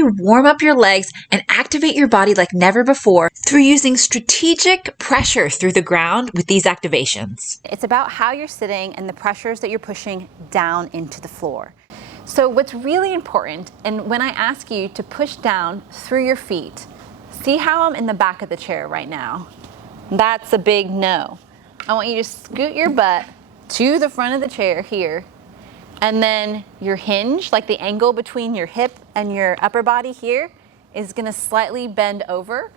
Warm up your legs and activate your body like never before through using strategic pressure through the ground with these activations. It's about how you're sitting and the pressures that you're pushing down into the floor. So what's really important, and when I ask you to push down through your feet, see how I'm in the back of the chair right now? That's a big no. I want you to scoot your butt to the front of the chair here, and then your hinge, like the angle between your hip and your upper body here, is gonna slightly bend over.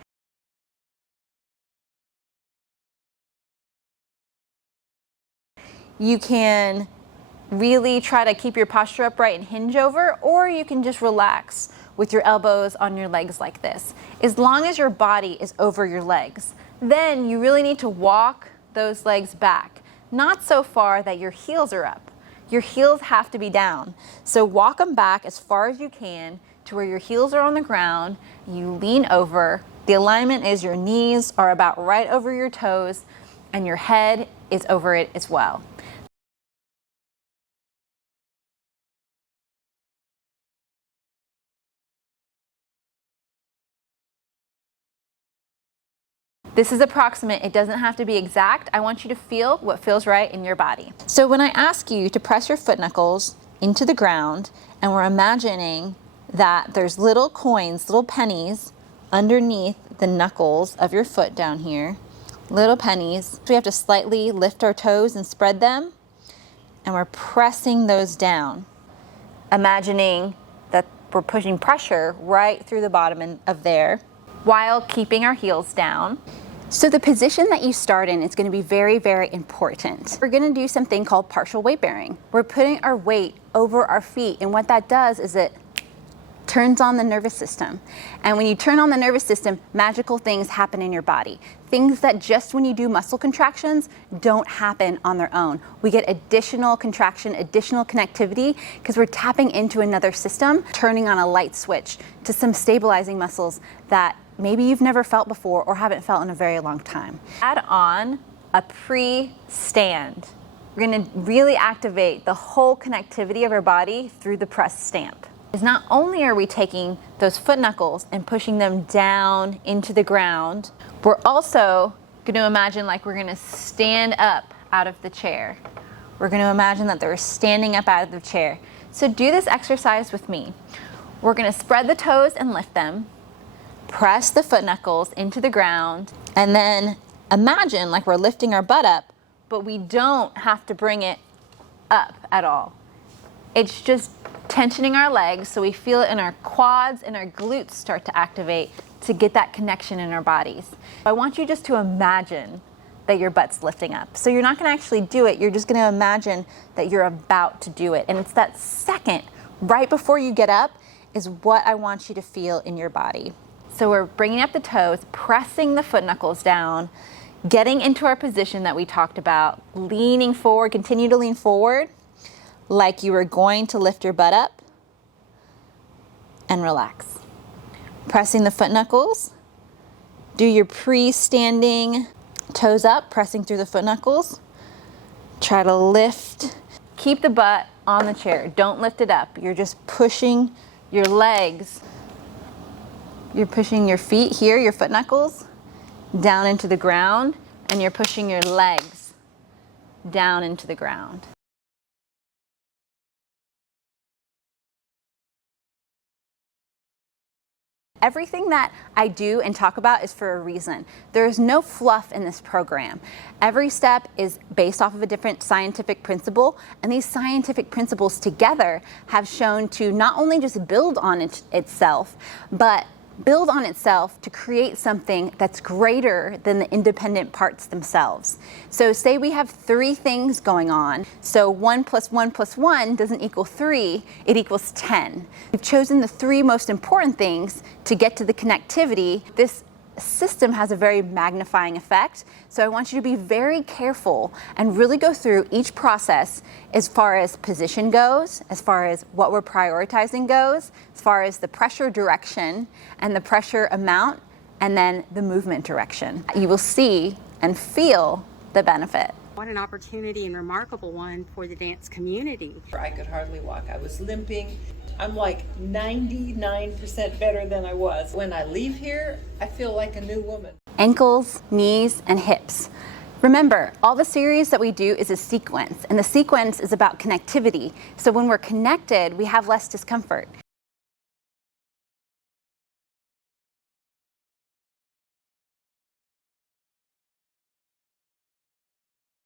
You can really try to keep your posture upright and hinge over, or you can just relax with your elbows on your legs like this. As long as your body is over your legs, then you really need to walk those legs back, not so far that your heels are up. Your heels have to be down. So walk them back as far as you can to where your heels are on the ground. You lean over. The alignment is your knees are about right over your toes and your head is over it as well. This is approximate, it doesn't have to be exact. I want you to feel what feels right in your body. So when I ask you to press your foot knuckles into the ground, and we're imagining that there's little coins, little pennies underneath the knuckles of your foot down here, little pennies. We have to slightly lift our toes and spread them, and we're pressing those down. Imagining that we're pushing pressure right through the bottom of there while keeping our heels down. So the position that you start in is going to be very, very important. We're going to do something called partial weight bearing. We're putting our weight over our feet, and what that does is it turns on the nervous system. And when you turn on the nervous system, magical things happen in your body. Things that just when you do muscle contractions don't happen on their own. We get additional contraction, additional connectivity, because we're tapping into another system, turning on a light switch to some stabilizing muscles that maybe you've never felt before or haven't felt in a very long time. Add on a pre-stand. We're going to really activate the whole connectivity of our body through the press stamp. Is not only are we taking those foot knuckles and pushing them down into the ground, we're also going to imagine like we're going to stand up out of the chair. We're going to imagine that they're standing up out of the chair. So do this exercise with me. We're going to spread the toes and lift them. Press the foot knuckles into the ground, and then imagine like we're lifting our butt up, but we don't have to bring it up at all. It's just tensioning our legs so we feel it in our quads and our glutes start to activate to get that connection in our bodies. I want you just to imagine that your butt's lifting up. So you're not going to actually do it, you're just going to imagine that you're about to do it. And it's that second right before you get up is what I want you to feel in your body. So we're bringing up the toes, pressing the foot knuckles down, getting into our position that we talked about, leaning forward, continue to lean forward like you were going to lift your butt up, and relax. Pressing the foot knuckles, do your pre-standing toes up, pressing through the foot knuckles. Try to lift, keep the butt on the chair, don't lift it up. You're just pushing your legs. You're pushing your feet here, your foot knuckles, down into the ground, and you're pushing your legs down into the ground. Everything that I do and talk about is for a reason. There is no fluff in this program. Every step is based off of a different scientific principle, and these scientific principles together have shown to not only just build on itself, but build on itself to create something that's greater than the independent parts themselves. So say we have 3 things going on. So 1 + 1 + 1 doesn't equal 3, it equals 10. We've chosen the 3 most important things to get to the connectivity. This system has a very magnifying effect. So I want you to be very careful and really go through each process as far as position goes, as far as what we're prioritizing goes, as far as the pressure direction and the pressure amount, and then the movement direction. You will see and feel the benefit. What an opportunity and remarkable one for the dance community. I could hardly walk. I was limping. I'm like 99% better than I was. When I leave here, I feel like a new woman. Ankles, knees, and hips. Remember, all the series that we do is a sequence, and the sequence is about connectivity. So when we're connected, we have less discomfort.